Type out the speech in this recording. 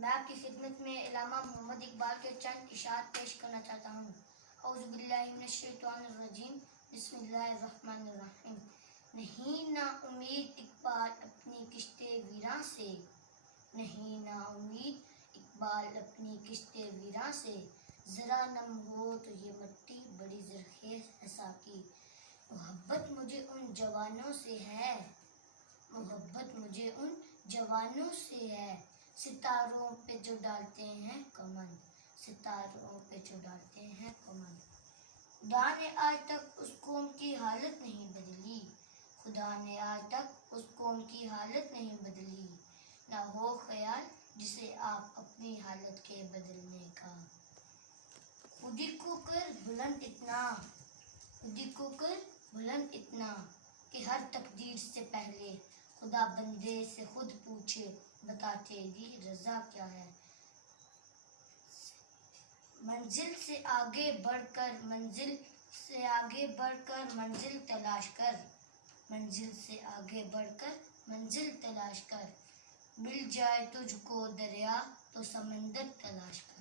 میں آپ کی خدمت میں علامہ محمد اقبال کے چند اشعار پیش کرنا چاہتا ہوں۔ اعوذ باللہ من الشیطان الرجیم، بسم اللہ الرحمن الرحیم۔ نہیں نا امید اقبال اپنی کشت ویراں سے، نہیں نا امید اقبال اپنی کشت ویراں سے، ذرا نم ہو تو یہ مٹی بڑی زرخیز ہے ساقی۔ محبت مجھے ان جوانوں سے ہے، محبت مجھے ان جوانوں سے ہے، ستاروں پہ جو ڈالتے ہیں کمن، ستاروں پہ جو ڈالتے ہیں کمن۔ خدا نے آج تک اس قوم کی حالت نہیں بدلی، خدا نے آج تک اس قوم کی حالت نہیں بدلی، نہ ہو خیال جسے آپ اپنی حالت کے بدلنے کا۔ خود ہی کو کر بلند اتنا، خود ہی کو کر بلند اتنا کہ ہر تقدیر سے پہلے خدا بندے سے خود پوچھے، بتا تیری رضا کیا ہے۔ منزل سے آگے بڑھ کر، منزل سے آگے بڑھ کر منزل تلاش کر، منزل سے آگے بڑھ کر منزل تلاش کر، مل جائے تجھ کو دریا تو سمندر تلاش کر۔